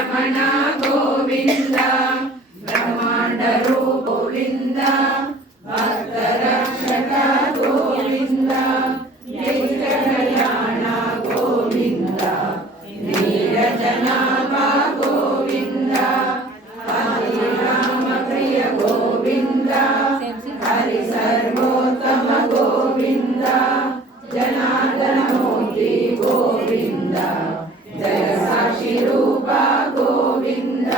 रमण गोविंद ब्रह्मांड रूप गोविंद भक्त रक्षक गोविंद कल्याण गोविंद नीरजनाभा गोविंद राम प्रिय गोविंद हरि सर्वोत्तम गोविंद जनार्दन मूर्ति गोविंद जय साक्षी रूपा गोविंद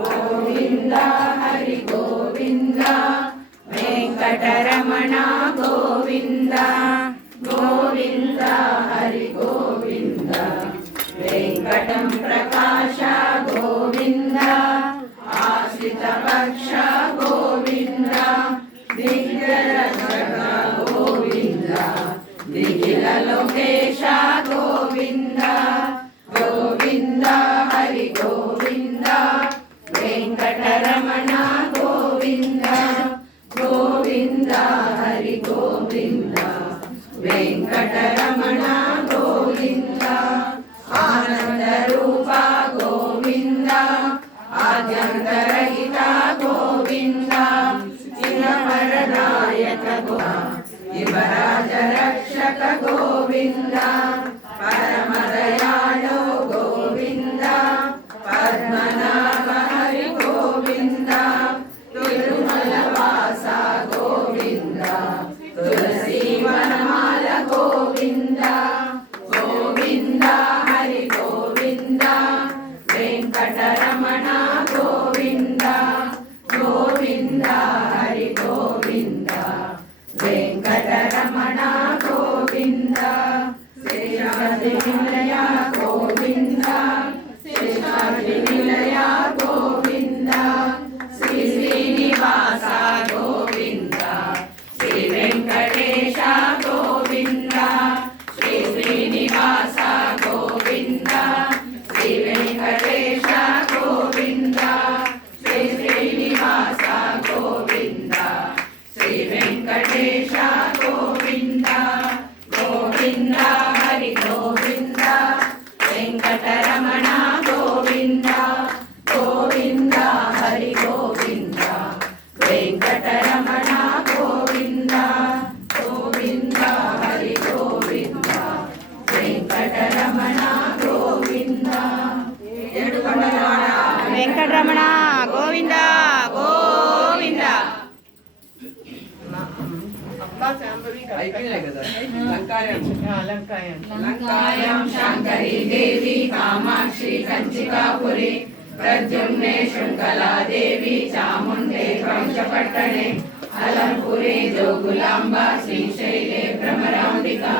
गोविंद हरि गोविंद वेंकटरमण गोविंद गोविंद हरि गोविंद वेंकटं प्रकाश गोविंद आश्रित पक्ष गोविंद दिग्गजरक्षक गोविंद निखिल लोकेश गोविंद गोविंद हरि गोविंद वेंकटरमण गोविंद गोविंद हरि गोविंद वेंकटरमण गोविंद आनंद रूपा गोविंद आद्यंतरहित गोविंद चिरवरदायक युवराज रक्षक गोविंद परम दयाळु गोविंद पद्मनाभ हरि गोविंद तिरुमल वास गोविंद तुलसी वनमाल गोविंद गोविंद हरि गोविंद वेंकटरमण गोविंद गोविंद हरि गोविंद वेंकटरमण गोविंद शेषाद्रिनिलय गोविंद शेषाद्रिनिलय गोविंद श्री श्रीनिवास गोविंद श्री वेंकटेश गोविंद श्री श्रीनिवास गोविंद श्री वेंकटेश गोविंद श्री श्रीनिवास गोविंद श्री वेंकटेश गोविंद गोविंद हरि गोविंद वेंकटरमण गोविंद गोविंद हरि गोविंद वेंकटरमण गोविंद गोविंद हरि गोविंद वेंकटरमण गोविंद వెంకటరమణ గోవింద గోవింద. लंकायां शांकरी देवी कामाक्षी कंचिकापुरी प्रद्युम्ने शृंखला देवी चामुंडे क्रौंचपट्टणे अलंपुरी जोगुलांबा श्रीशैले भ्रमरांबिका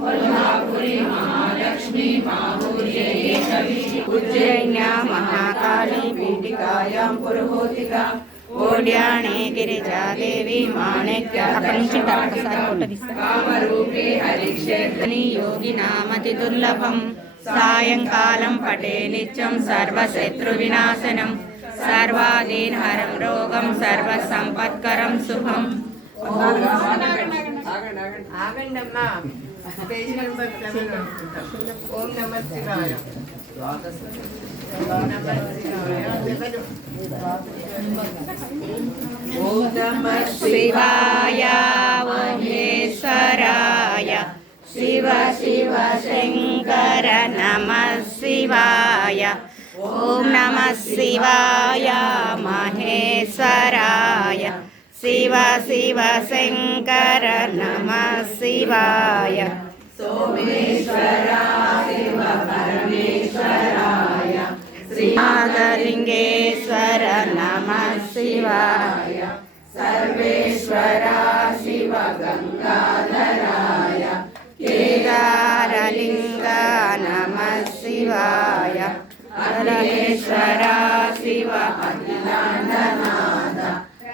कोल्हापुरी महालक्ष्मी माहुर्ये एकवी उज्जैन्या महाकाली पीठिकायां पुरुहूतिका ओड्याणे गिरिजादेवी माणिक्य कामरूपे हरिक्षेत्रे योगिनामति दुर्लभं सायंकालं पठे नित्यं सर्वशत्रुविनाशनं सर्वादीनहरं रोगं सर्वसंपत्करं शुभम्. ఆగండమ్మా పేజ్ నెంబర్ 7 ఓం నమః శివాయ ఓం నమః శివాయ ओम नमः शिवाय ओम ईश्वराय शिव शिव शंकर नमः शिवाय ओम नमः शिवाय महेश्वराय शिव शिव शंकर नमः शिवाय सोमेश्वरा शिव परमेश्वराय श्रीनाथलिंगेश्वर नमः शिवाय सर्वेश्वरा शिव गंगाधराय केदारलिंग नमः शिवाय अखिलेश्वरा शिव अखिलांडनाथ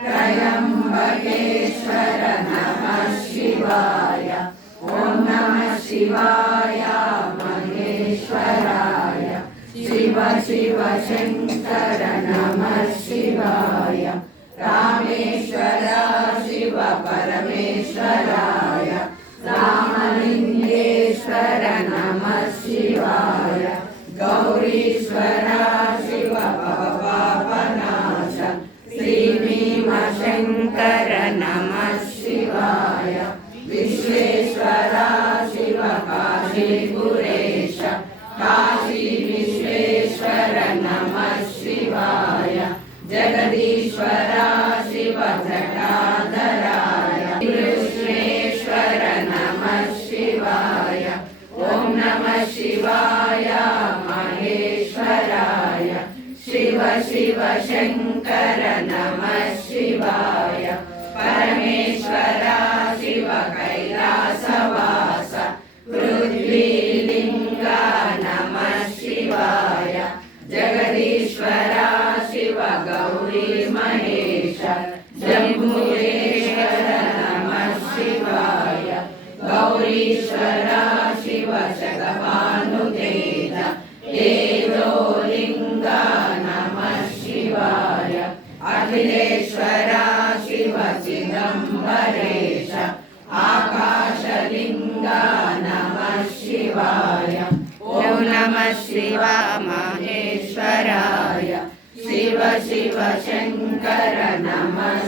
त्रयंबकेश्वर नमः शिवाय ओम नमः शिवाय महेश्वराय शिव शिव शंकर नमः शिवाय रामेश्वरा शिव परमेश्वराय रामलिंगेश्वर नमः शिवाय गौरीश्वरा శంకర నమః శివాయ పరమేశ్వర శివ కైలాసవాస పృథ్వీలింగ నమః శివాయ జగదీశ్వర శివ గౌరీ మహేశ జంబురేశ్వర నమః శివాయ గౌరీశ్వర శివ శతభానుతేజ తేజోలింగ నమః శివాయ అఖిలేశ్వర శివ చిదంబరేశ ఆకాశలింగ నమః శివాయ ఓం నమః శివ మహేశ్వరాయ శివ శివ శంకర నమః